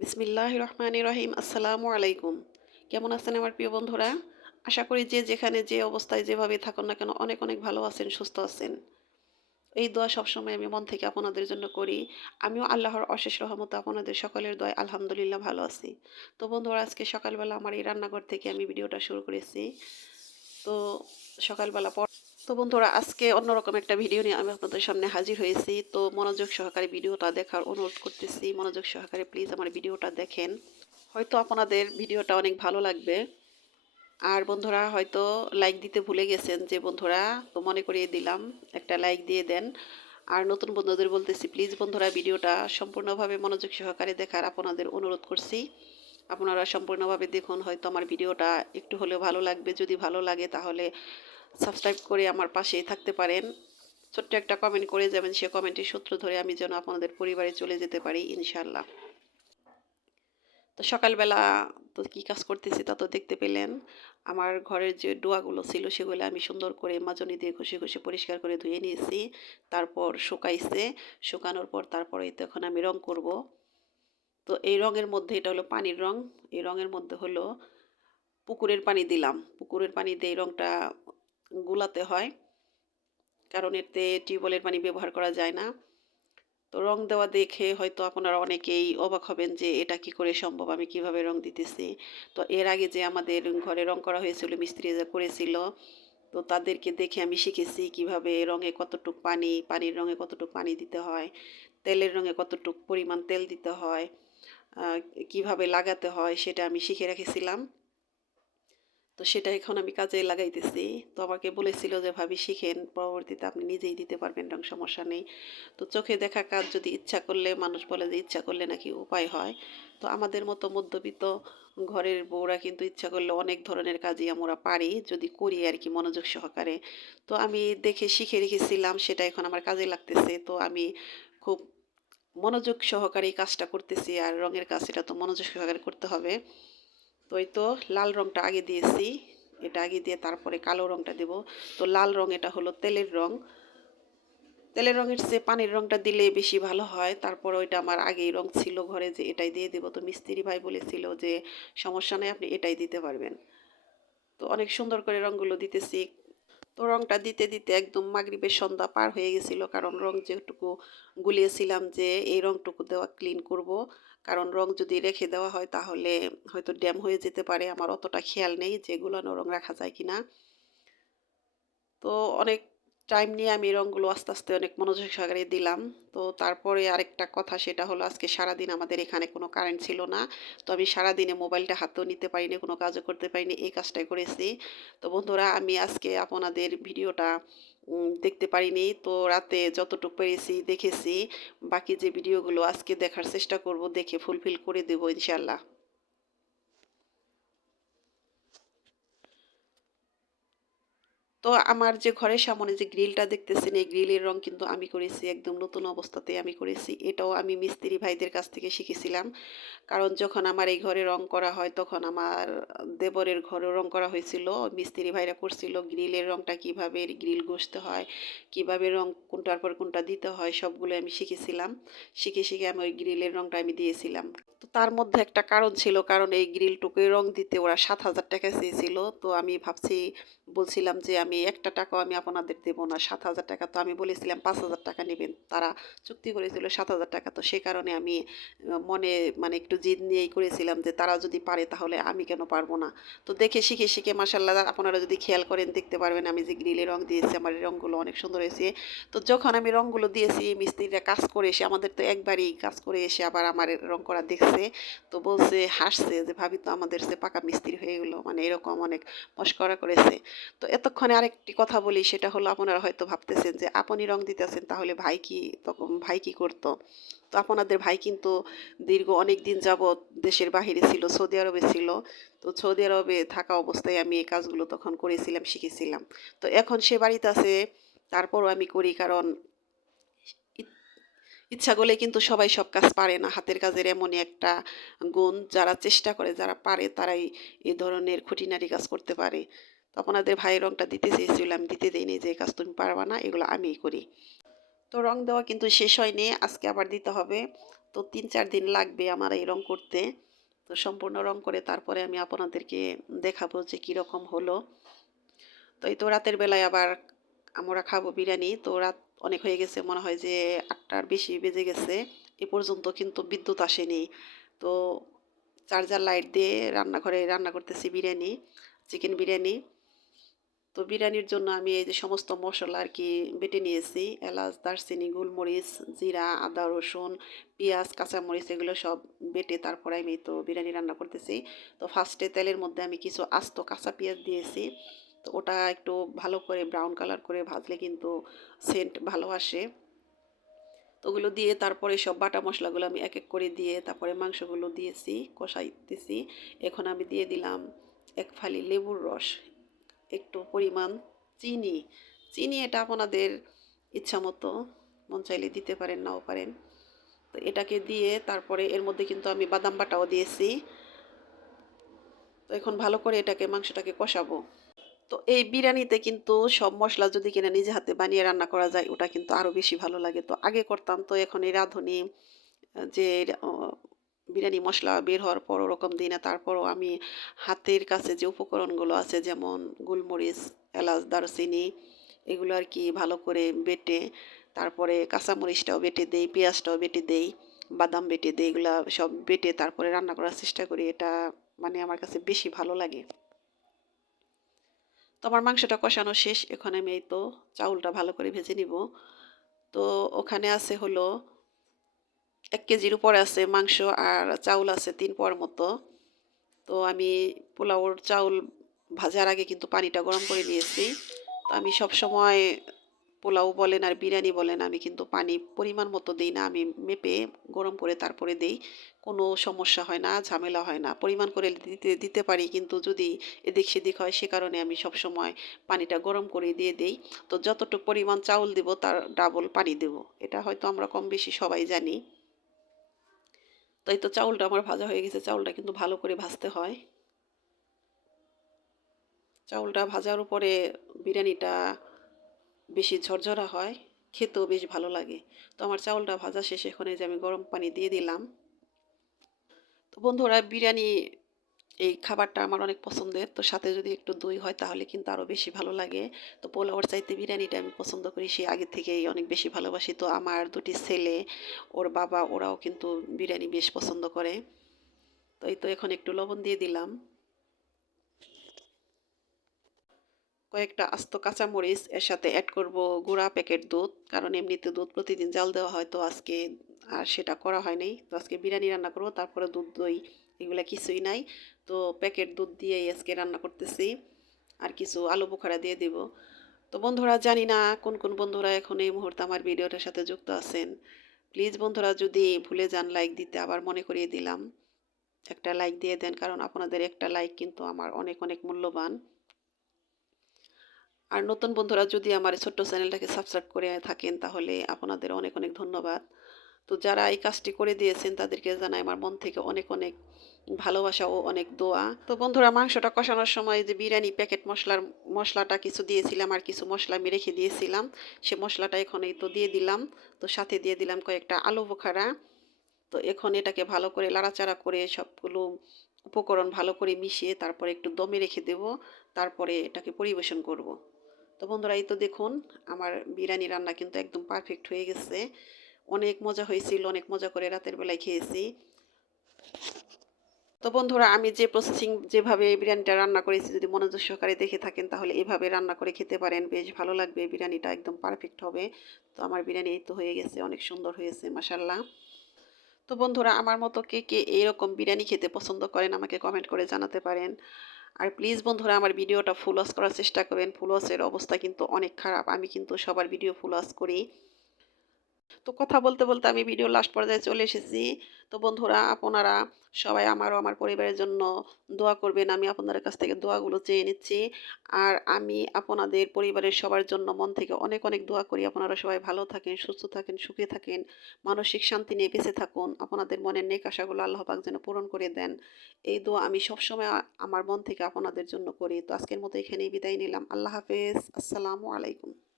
বিসমিল্লাহির রহমানির রহিম। আসসালামু আলাইকুম। কেমন আছেন আমার প্রিয় বন্ধুরা? আশা করি যে যেখানে যে অবস্থায় যেভাবে থাকুন না কেন অনেক অনেক ভালো আছেন, সুস্থ আছেন। এই দোয়া সবসময় আমি মন থেকে আপনাদের জন্য করি। আমিও আল্লাহর অশেষ রহমতে আপনাদের সকলের দয়ায় আলহামদুলিল্লাহ ভালো আছি। তো বন্ধুরা, আজকে সকালবেলা আমার এই রান্নাঘর থেকে আমি ভিডিওটা শুরু করেছি। তো সকালবেলা পর তো বন্ধুরা, আজকে অন্যরকম একটা ভিডিও নিয়ে আমি আপনাদের সামনে হাজির হয়েছি। তো মনোযোগ সহকারে ভিডিওটা দেখার অনুরোধ করতেছি। মনোযোগ সহকারে প্লিজ আমার ভিডিওটা দেখেন। হয়তো আপনাদের ভিডিওটা অনেক ভালো লাগবে। আর বন্ধুরা হয়তো লাইক দিতে ভুলে গেছেন, যে বন্ধুরা, তো মনে করিয়ে দিলাম, একটা লাইক দিয়ে দেন। আর নতুন বন্ধুদের বলতেছি, প্লিজ বন্ধুরা ভিডিওটা সম্পূর্ণভাবে মনোযোগ সহকারে দেখার আপনাদের অনুরোধ করছি। আপনারা সম্পূর্ণভাবে দেখুন, হয়তো আমার ভিডিওটা একটু হলেও ভালো লাগবে। যদি ভালো লাগে তাহলে সাবস্ক্রাইব করে আমার পাশেই থাকতে পারেন। ছোট্ট একটা কমেন্ট করে যাবেন, সে কমেন্টের সূত্র ধরে আমি যেন আপনাদের পরিবারে চলে যেতে পারি ইনশাল্লাহ। তো সকালবেলা তো কী কাজ করতেছি তা তো দেখতে পেলেন। আমার ঘরের যে ডোয়াগুলো ছিল সেগুলো আমি সুন্দর করে মাজনি দিয়ে ঘষে ঘষে পরিষ্কার করে ধুয়ে নিয়েছি। তারপর শুকাইছে। শুকানোর পর তারপরে তো এখন আমি রং করব। তো এই রঙের মধ্যে, এটা হলো পানির রং। এই রঙের মধ্যে হলো পুকুরের পানি দিলাম। পুকুরের পানি দিয়ে এই রংটা গুলাতে হয়, কারণ এতে টিউবওয়েলের পানি ব্যবহার করা যায় না। তো রং দেওয়া দেখে হয়তো আপনারা অনেকেই অবাক হবেন যে এটা কি করে সম্ভব, আমি কিভাবে রং দিতেছি। তো এর আগে যে আমাদের ঘরে রং করা হয়েছিল, মিস্ত্রি যে করেছিল, তো তাদেরকে দেখে আমি শিখেছি কিভাবে রঙে কতটুক পানি, পানির রঙে কতটুক পানি দিতে হয়, তেলের রঙে কতটুক পরিমাণ তেল দিতে হয়, আহ, কিভাবে লাগাতে হয় সেটা আমি শিখে রেখেছিলাম। তো সেটা এখন আমি কাজে লাগাইতেছি। তো আমাকে বলেছিল যে ভাবি শিখেন, পরবর্তীতে আপনি নিজেই দিতে পারবেন রং, সমস্যা নেই। তো চোখে দেখা কাজ যদি ইচ্ছা করলে, মানুষ বলে যে ইচ্ছা করলে নাকি উপায় হয়। তো আমাদের মতো মধ্যবিত্ত ঘরের বউরা কিন্তু ইচ্ছা করলে অনেক ধরনের কাজই আমরা পারি, যদি করি আর কি মনোযোগ সহকারে। তো আমি দেখে শিখে রেখেছিলাম, সেটা এখন আমার কাজে লাগতেছে। তো আমি খুব মনোযোগ সহকারে এই কাজটা করতেছি। আর রঙের কাজ, এটা তো মনোযোগ সহকারে করতে হবে। তো এই তো লাল রংটা আগে দিয়েছি, এটা আগে দিয়ে তারপরে কালো রংটা দেব। তো লাল রং, এটা হলো তেলের রং। তেলের রঙের চেয়ে পানির রংটা দিলে বেশি ভালো হয়। তারপর ওইটা আমার আগেই রং ছিল ঘরে, যে এটাই দিয়ে দেবো। তো মিস্ত্রি ভাই বলেছিল যে সমস্যা নেই, আপনি এটাই দিতে পারবেন। তো অনেক সুন্দর করে রংগুলো দিতেছি। তো রংটা দিতে দিতে একদম মাগরিবের সন্ধ্যা পার হয়ে গেছিল, কারণ রং যেটুকু গুলিয়েছিলাম যে এই রংটুকু দেওয়া ক্লিন করব। কারণ রং যদি রেখে দেওয়া হয় তাহলে হয়তো ড্যাম হয়ে যেতে পারে। আমার অতটা খেয়াল নেই যে গুলানো রং রাখা যায় কিনা। তো অনেক টাইম নিয়ে আমি রঙগুলো আস্তে আস্তে অনেক মনোযোগ সহকারে দিলাম। তো তারপরে আরেকটা কথা, সেটা হলো আজকে সারাদিন আমাদের এখানে কোনো কারেন্ট ছিল না। তো আমি সারাদিনে মোবাইলটা হাতেও নিতে পারিনি, কোনো কাজও করতে পারিনি, এই কাজটাই করেছি। তো বন্ধুরা, আমি আজকে আপনাদের ভিডিওটা দেখতে পারিনি। তো রাতে যতটুকু পেরেছি দেখেছি। বাকি যে ভিডিওগুলো আজকে দেখার চেষ্টা করব, দেখে ফুলফিল করে দেবো ইনশাল্লাহ। তো আমার যে ঘরের সামনে যে গ্রিলটা দেখতেছেন, এই গ্রিলের রং কিন্তু আমি করেছি, একদম নতুন অবস্থাতে আমি করেছি। এটাও আমি মিস্ত্রি ভাইদের কাছ থেকে শিখেছিলাম। কারণ যখন আমার এই ঘরে রং করা হয়, তখন আমার দেবরের ঘরেও রং করা হয়েছিল। মিস্ত্রি ভাইরা করছিল গ্রিলের রংটা কিভাবে গ্রিল ঘষতে হয়, কিভাবে রং কোনটার পর কোনটা দিতে হয়, সবগুলো আমি শিখেছিলাম। শিখে শিখে আমি ওই গ্রিলের রংটা আমি দিয়েছিলাম। তো তার মধ্যে একটা কারণ ছিল, কারণ এই গ্রিলটুকুই রং দিতে ওরা ৭,০০০ টাকা চেয়েছিল। তো আমি ভাবছি, বলছিলাম যে আমি একটা টাকাও আমি আপনাদের দেবো না, ৭,০০০ টাকা। তো আমি বলেছিলাম ৫,০০০ টাকা নেবেন, তারা চুক্তি করেছিল ৭,০০০ টাকা। তো সে কারণে আমি মনে মানে একটু জিদ নিয়েই করেছিলাম যে তারা যদি পারে তাহলে আমি কেন পারবো না। তো দেখে শিখে শিখে মাসাল্লাহ, আপনারা যদি খেয়াল করেন দেখতে পারবেন আমি যে গ্রিলে রং দিয়েছি, আমার এই রঙগুলো অনেক সুন্দর হয়েছে। তো যখন আমি রঙগুলো দিয়েছি, মিস্ত্রিরা কাজ করে এসে, আমাদের তো একবারই কাজ করে এসে আবার আমার রং করা দেখছে। তো বলছে, হাসছে যে ভাবি তো আমাদের সে পাকা মিস্ত্রি হয়ে গেলো, মানে এরকম অনেক মশকরা করেছে। তো এতক্ষণে আরেকটি কথা বলি, সেটা হলো আপনারা হয়তো ভাবতেছেন যে আপনি রং দিতেছেন, তাহলে ভাই কি, তখন ভাই কি করতো। তো আপনাদের ভাই কিন্তু দীর্ঘ অনেক দিন যাবৎ দেশের বাহিরে ছিল, সৌদি আরবে ছিল। তো সৌদি আরবে থাকা অবস্থায় আমি এই কাজগুলো তখন করেছিলাম, শিখেছিলাম। তো এখন সে বাড়িতে আছে, তারপরও আমি করি, কারণ ইচ্ছা করলে কিন্তু সবাই সব কাজ পারে না। হাতের কাজের এমনই একটা গুণ, যারা চেষ্টা করে, যারা পারে, তারাই এই ধরনের খুঁটিনাটি কাজ করতে পারে। তো আপনাদের ভাইয়ের রংটা দিতে চেয়েছিলাম, দিতে দেয়নি, যে এই কাজ তুমি পারবা না, এগুলো আমিই করি। তো রং দেওয়া কিন্তু শেষ হয়নি, আজকে আবার দিতে হবে। তো ৩-৪ দিন লাগবে আমার এই রং করতে। তো সম্পূর্ণ রং করে তারপরে আমি আপনাদেরকে দেখাবো যে কীরকম হলো। তো এই তো রাতের বেলায় আবার আমরা খাবো বিরিয়ানি। তো রাত অনেক হয়ে গেছে, মনে হয় যে ৮টার বেশি বেজে গেছে। এ পর্যন্ত কিন্তু বিদ্যুৎ আসেনি। তো চার্জার লাইট দিয়ে রান্নাঘরে রান্না করতেছি বিরিয়ানি, চিকেন বিরিয়ানি। তো বিরিয়ানির জন্য আমি এই যে সমস্ত মসলা আর কি বেটে নিয়েছি। এলাচ, দারচিনি, গোলমরিচ, জিরা, আদা, রসুন, পেঁয়াজ, কাঁচামরিচ এগুলো সব বেটে তারপরে আমি তো বিরিয়ানি রান্না করতেছি। তো ফার্স্টে তেলের মধ্যে আমি কিছু আস্ত কাঁচা পেঁয়াজ দিয়েছি। তো ওটা একটু ভালো করে ব্রাউন কালার করে ভাজলে কিন্তু সেন্ট ভালো আসে। তো ওগুলো দিয়ে তারপরে সব বাটা মশলাগুলো আমি এক এক করে দিয়ে তারপরে মাংসগুলো দিয়েছি, কষাইতেছি। এখন আমি দিয়ে দিলাম ১ ফালি লেবুর রস, একটু পরিমাণ চিনি। চিনি এটা আপনাদের ইচ্ছামতো, মন চাইলে দিতে পারেন, নাও পারেন। তো এটাকে দিয়ে তারপরে এর মধ্যে কিন্তু আমি বাদাম বাটাও দিয়েছি। তো এখন ভালো করে এটাকে মাংসটাকে কষাবো। তো এই বিরিয়ানিতে কিন্তু সব মসলা যদি কিনা নিজে হাতে বানিয়ে রান্না করা যায় ওটা কিন্তু আরও বেশি ভালো লাগে। তো আগে করতাম, তো এখন এই রাঁধুনি যে অ বিরিয়ানি মসলা বের হওয়ার পর ওরকম দিই না। তারপরও আমি হাতের কাছে যে উপকরণগুলো আছে যেমন গোলমরিচ, এলাচ, দারচিনি এগুলো আর কি ভালো করে বেটে তারপরে কাঁচামরিচটাও বেটে দেই, পেঁয়াজটাও বেটে দেই, বাদাম বেটে দেই। এগুলা সব বেটে তারপরে রান্না করার চেষ্টা করি। এটা মানে আমার কাছে বেশি ভালো লাগে। তো আমার মাংসটা কষানো শেষ। এখন আমি এই তো চাউলটা ভালো করে ভেজে নিব। তো ওখানে আছে হলো ১ কেজির উপরে আছে মাংস আর চাউল আছে ৩ পোয়ার মতো। তো আমি পোলাওর চাউল ভাজার আগে কিন্তু পানিটা গরম করে নিয়েছি। তো আমি সবসময় পোলাও বলেন আর বিরিয়ানি বলেন আমি কিন্তু পানি পরিমাণ মতো দেই না। আমি মেপে গরম করে তারপরে দেই। কোনো সমস্যা হয় না, ঝামেলা হয় না। পরিমাণ করে দিতে দিতে পারি, কিন্তু যদি এদিক সেদিক হয় সে কারণে আমি সবসময় পানিটা গরম করে দিয়ে দেই। তো যতটুকু পরিমাণ চাউল দিব তার ডাবল পানি দেব। এটা হয়তো আমরা কম বেশি সবাই জানি। তো এই তো চাউলটা আমার ভাজা হয়ে গেছে। চাউলটা কিন্তু ভালো করে ভাজতে হয়। চাউলটা ভাজার উপরে বিরিয়ানিটা বেশি ঝরঝরা হয়, খেতেও বেশ ভালো লাগে। তো আমার চাউলটা ভাজা শেষে এখন এই যে আমি গরম পানি দিয়ে দিলাম। তো বন্ধুরা বিরিয়ানি এই খাবারটা আমার অনেক পছন্দের। তো সাথে যদি একটু দই হয় তাহলে কিন্তু আরও বেশি ভালো লাগে। তো পোলাওর চাইতে বিরিয়ানিটা আমি পছন্দ করি, সেই আগে থেকেই অনেক বেশি ভালোবাসি। তো আমার ২ টি ছেলে, ওর বাবা ওরাও কিন্তু বিরিয়ানি বেশ পছন্দ করে। তো এই তো এখন একটু লবণ দিয়ে দিলাম। কয়েকটা আস্ত কাঁচামরিচ এর সাথে অ্যাড করব গুঁড়া প্যাকেট দুধ। কারণ এমনিতে দুধ প্রতিদিন জাল দেওয়া হয়, তো আজকে আর সেটা করা হয় নাই। তো আজকে বিরিয়ানি রান্না করব, তারপরে দুধ, দই এগুলা কিছুই নাই। তো প্যাকেট দুধ দিয়েই আজকে রান্না করতেছি। আর কিছু আলু বোখারা দিয়ে দিব। তো বন্ধুরা জানি না কোন কোন বন্ধুরা এখন এই মুহূর্তে আমার ভিডিওটার সাথে যুক্ত আছেন। প্লিজ বন্ধুরা যদি ভুলে যান লাইক দিতে আবার মনে করিয়ে দিলাম। একটা লাইক দিয়ে দেন, কারণ আপনাদের একটা লাইক কিন্তু আমার অনেক অনেক মূল্যবান। আর নতুন বন্ধুরা যদি আমার ছোট্ট চ্যানেলটাকে সাবস্ক্রাইব করে থাকেন তাহলে আপনাদের অনেক অনেক ধন্যবাদ। তো যারা এই কাজটি করে দিয়েছেন তাদেরকে জানাই আমার মন থেকে অনেক অনেক ভালোবাসা ও অনেক দোয়া। তো বন্ধুরা মাংসটা কষানোর সময় যে বিরিয়ানি প্যাকেট মশলাটা কিছু দিয়েছিলাম আর কিছু মশলা আমি রেখে দিয়েছিলাম, সে মশলাটা এখন এই তো দিয়ে দিলাম। তো সাথে দিয়ে দিলাম কয়েকটা আলু বোখারা। তো এখন এটাকে ভালো করে লাড়াচাড়া করে সবগুলো উপকরণ ভালো করে মিশিয়ে তারপরে একটু দমে রেখে দেব। তারপরে এটাকে পরিবেশন করব। তো বন্ধুরা এই তো দেখুন আমার বিরিয়ানি রান্না কিন্তু একদম পারফেক্ট হয়ে গেছে। অনেক মজা হয়েছিল, অনেক মজা করে রাতের বেলায় খেয়েছি। তো বন্ধুরা আমি যে প্রসেসিং যেভাবে বিরিয়ানিটা রান্না করেছি যদি মনোযোগ সহকারে দেখে থাকেন তাহলে এভাবে রান্না করে খেতে পারেন, বেশ ভালো লাগবে। বিরিয়ানিটা একদম পারফেক্ট হবে। তো আমার বিরিয়ানি এই তো হয়ে গেছে, অনেক সুন্দর হয়েছে মাশাআল্লাহ। তো বন্ধুরা আমার মতো কে কে এরকম বিরিয়ানি খেতে পছন্দ করেন আমাকে কমেন্ট করে জানাতে পারেন। আর প্লিজ বন্ধুরা আমার ভিডিওটা ফুল ওয়াচ করার চেষ্টা করবেন। ফুল ওয়াচের অবস্থা কিন্তু অনেক খারাপ। আমি কিন্তু সবার ভিডিও ফুল ওয়াচ করি। তো কথা বলতে বলতে আমি ভিডিও লাস্ট পর্যায়ে চলে এসেছি। তো বন্ধুরা আপনারা সবাই আমার ও আমার পরিবারের জন্য দোয়া করবেন। আমি আপনাদের কাছ থেকে দোয়াগুলো চেয়ে নিচ্ছি। আর আমি আপনাদের পরিবারের সবার জন্য মন থেকে অনেক অনেক দোয়া করি। আপনারা সবাই ভালো থাকেন, সুস্থ থাকেন, সুখে থাকেন, মানসিক শান্তি নিয়ে বেঁচে থাকুন। আপনাদের মনের নেক আশাগুলো আল্লাহ পাক যেন পূরণ করে দেন। এই দোয়া আমি সবসময় আমার মন থেকে আপনাদের জন্য করি। তো আজকের মতো এখানেই বিদায় নিলাম। আল্লাহ হাফেজ। আসসালামু আলাইকুম।